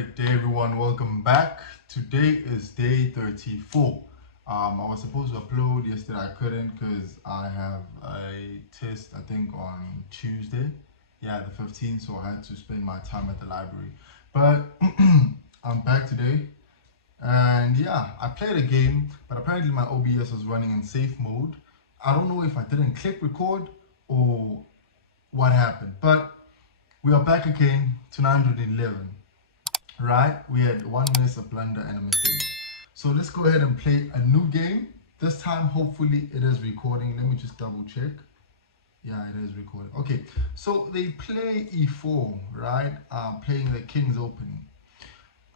Great day, everyone. Welcome back. Today is day 34. I was supposed to upload yesterday. I couldn't because I have a test, I think, on Tuesday. Yeah, the 15th. So I had to spend my time at the library. But I'm back today. And yeah, I played a game, but apparently my OBS was running in safe mode. I don't know if I didn't click record or what happened. But we are back again to 911. Right? We had one miss, a blunder, and a mistake. So let's go ahead and play a new game. This time, hopefully, it is recording. Let me just double check. Yeah, it is recording. Okay, so they play e4, right? Playing the King's Opening.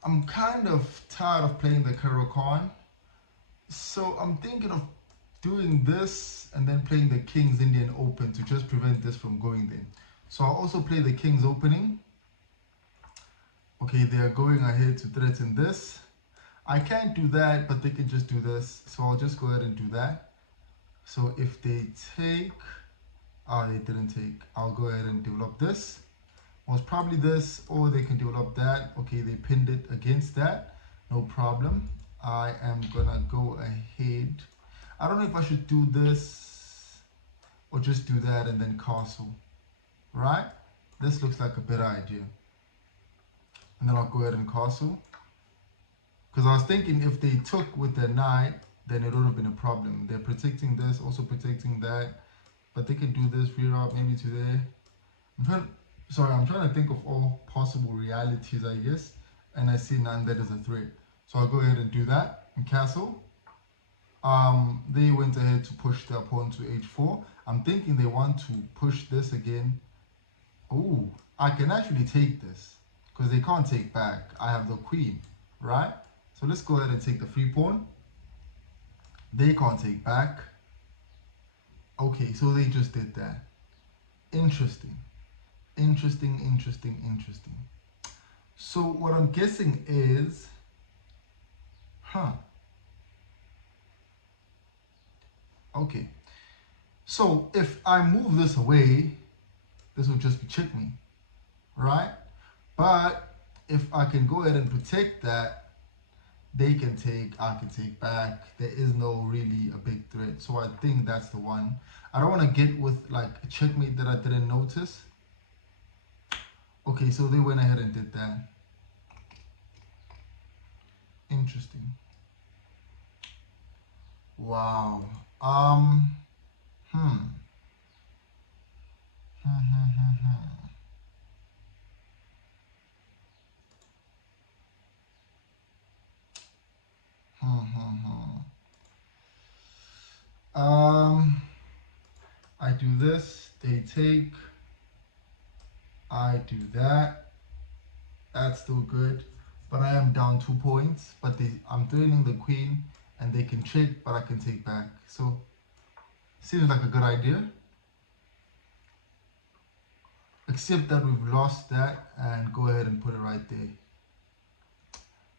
I'm kind of tired of playing the Caro-Kann. So I'm thinking of doing this and then playing the King's Indian Open to just prevent this from going there. So I'll also play the King's Opening. Okay, they are going ahead to threaten this. I can't do that, but they can just do this. So I'll just go ahead and do that. So if they take, they didn't take. I'll go ahead and develop this. Most probably this, or they can develop that. Okay, they pinned it against that. No problem. I am gonna go ahead. I don't know if I should do this or just do that and then castle, right? This looks like a better idea. And then I'll go ahead and castle. Because I was thinking if they took with their knight, then it would have been a problem. They're protecting this, also protecting that. But they can do this, reroute maybe to there. I'm trying to think of all possible realities, I guess. And I see none that is a threat. So I'll go ahead and do that and castle. They went ahead to push their pawn to h4. I'm thinking they want to push this again. Oh, I can actually take this because they can't take back. I have the queen, right? So let's go ahead and take the free pawn. They can't take back. Okay, so they just did that. Interesting. Interesting, interesting, interesting. So what I'm guessing is, okay. So if I move this away, this will just be checkmate, right? But if I can go ahead and protect that, they can take, I can take back. There is no really a big threat. So I think that's the one. I don't want to get with like a checkmate that I didn't notice. Okay, so they went ahead and did that. Interesting. Wow. Hmm. Um, I do this, they take, I do that. That's still good, but I am down 2 points. But I'm threatening the queen, and they can check, but I can take back. So seems like a good idea. Except that we've lost that, and go ahead and put it right there.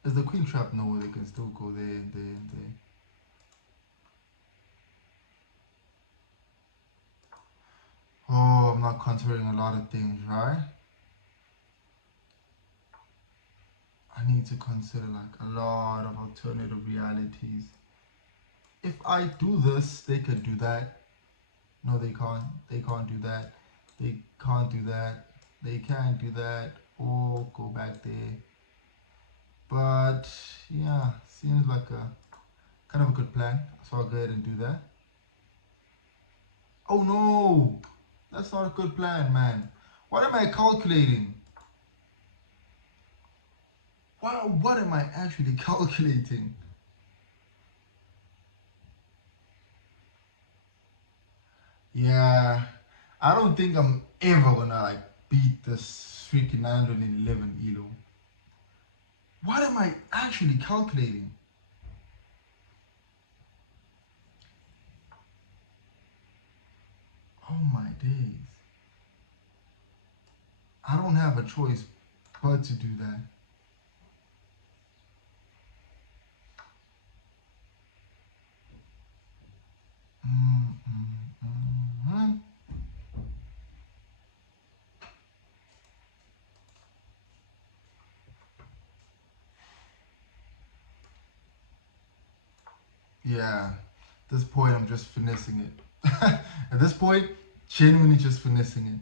Is the queen trap? No, they can still go there and there and there. Oh, I'm not considering a lot of things, right? I need to consider like a lot of alternative realities. If I do this, they could do that. No, they can't. They can't do that. They can't do that. They can't do that. Or go back there. But yeah, seems like a kind of a good plan. So I'll go ahead and do that. Oh no! That's not a good plan, man. What am I calculating? What am I actually calculating? Yeah, I don't think I'm ever gonna like beat this freaking 911 ELO. What am I actually calculating? Oh my days. I don't have a choice but to do that. Mm-hmm. Yeah. At this point, I'm just finessing it. At this point, genuinely just finessing it.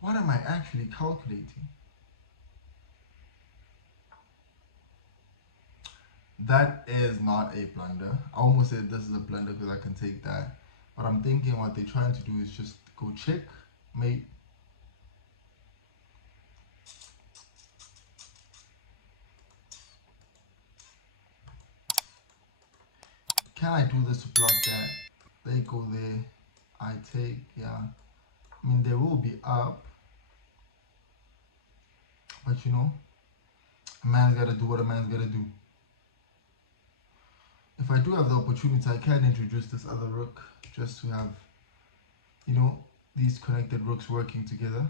What am I actually calculating? That is not a blunder. I almost said this is a blunder because I can take that. But I'm thinking what they're trying to do is just go check, mate. Can I do this to block that? They go there. I take, yeah. I mean, they will be up. But you know, a man's gotta do what a man's gotta do. If I do have the opportunity, I can introduce this other rook just to have, you know, these connected rooks working together.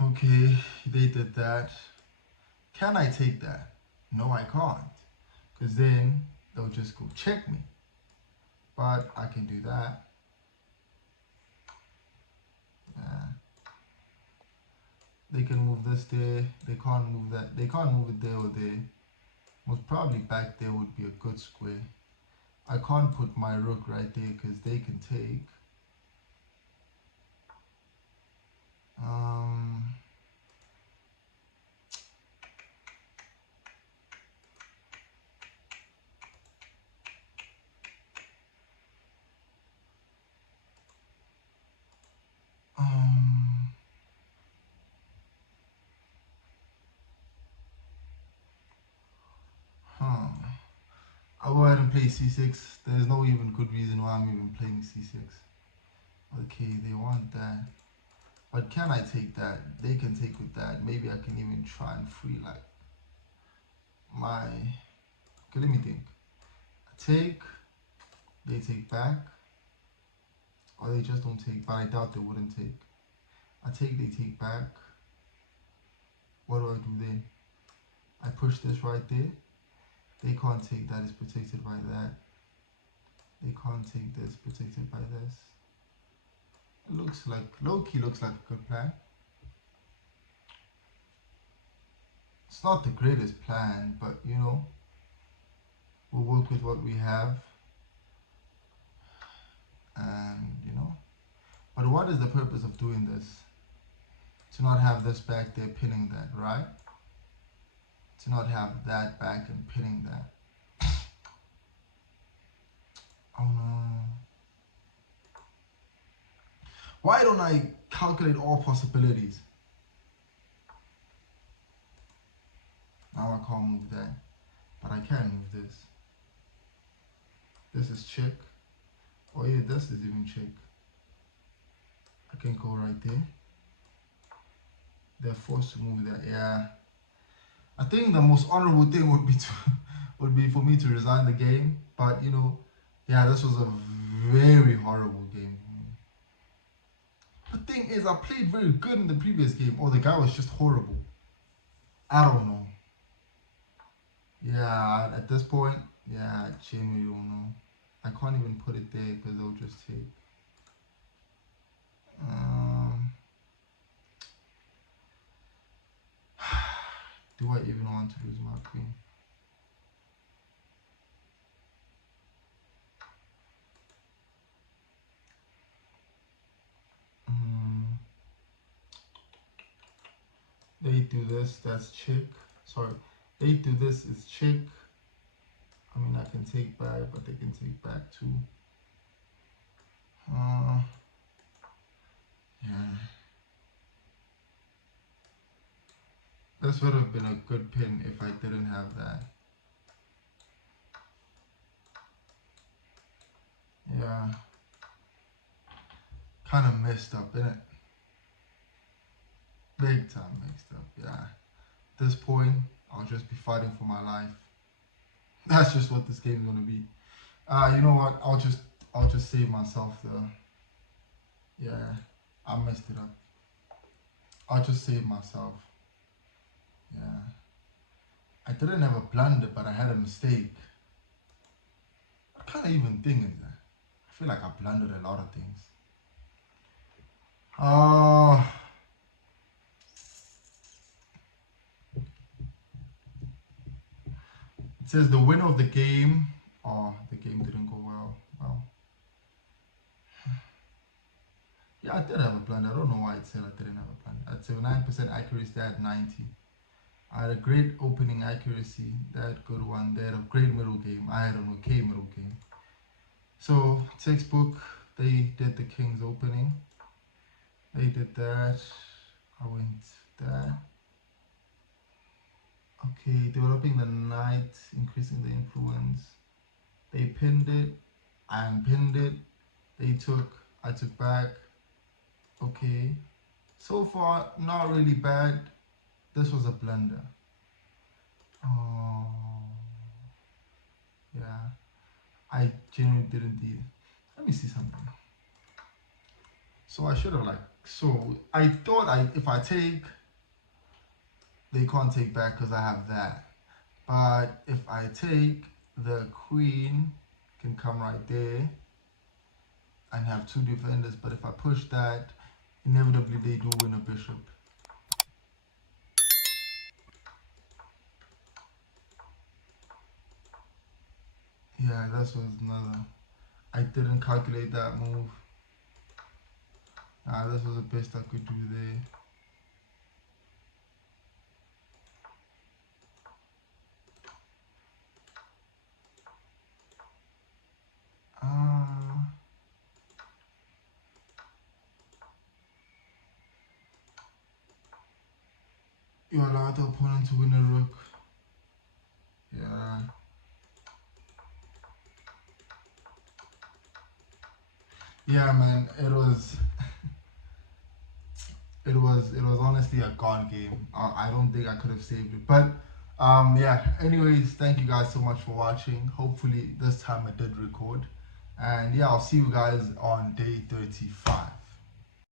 Okay, they did that. Can I take that? No, I can't. Because then they'll just go check me. But I can do that. Yeah. They can move this there. They can't move that. They can't move it there or there. Most probably back there would be a good square. I can't put my rook right there because they can take. Um, um, huh. I'll go ahead and play c6. There's no even good reason why I'm even playing c6. Okay, they want that. But can I take that? They can take with that. Maybe I can even try and free like my... Okay, let me think. I take, they take back. Or they just don't take, but I doubt they wouldn't take. I take, they take back. What do I do then? I push this right there. They can't take that, it's protected by that. They can't take this, protected by this. It looks like, low-key looks like a good plan. It's not the greatest plan, but you know, we'll work with what we have. And you know, but what is the purpose of doing this? To not have this back there pinning that, right? To not have that back and pinning that. Oh no. Why don't I calculate all possibilities? Now I can't move that, but I can move this. This is check. Oh yeah, this is even check. I can go right there. They're forced to move that. Yeah. I think the most honorable thing would be to would be for me to resign the game. But you know, yeah, this was a very horrible game. The thing is, I played very good in the previous game, or the guy was just horrible. I don't know. Yeah, at this point, yeah, I genuinely don't know. I can't even put it there because they'll just take. Do I even want to lose my queen? They do this, that's check. Sorry, they do this, it's check. I mean, I can take back, but they can take back too. Yeah. This would have been a good pin if I didn't have that. Yeah. Kind of messed up, innit? Big time messed up, yeah. At this point, I'll just be fighting for my life. That's just what this game is gonna be. You know what? I'll just save myself the. Yeah, I messed it up. I'll just save myself. Yeah. I didn't have a blunder, but I had a mistake. What kind of even thing is that? I feel like I blundered a lot of things. Uh, it says the winner of the game. Oh, the game didn't go well. Well, yeah, I did have a plan. I don't know why it said I didn't have a plan. At 79% accuracy, they had 90. I had a great opening accuracy. They had good one. They had a great middle game. I had an okay middle game. So textbook, they did the King's opening. They did that. I went that. Okay, developing the knight, increasing the influence. They pinned it. I unpinned it. They took. I took back. Okay. So far, not really bad. This was a blunder. Oh, yeah. I genuinely didn't do. Let me see something. So I should have so I thought if I take, they can't take back because I have that. But if I take, the queen can come right there and have two defenders. But if I push that, inevitably they do win a bishop. Yeah, that was another. I didn't calculate that move. This was the best I could do there. You allow the opponent to win a rook. Yeah. Yeah, man. It was honestly a gone game. I don't think I could have saved it. But yeah. Anyways, thank you guys so much for watching. Hopefully this time I did record. And yeah, I'll see you guys on day 35.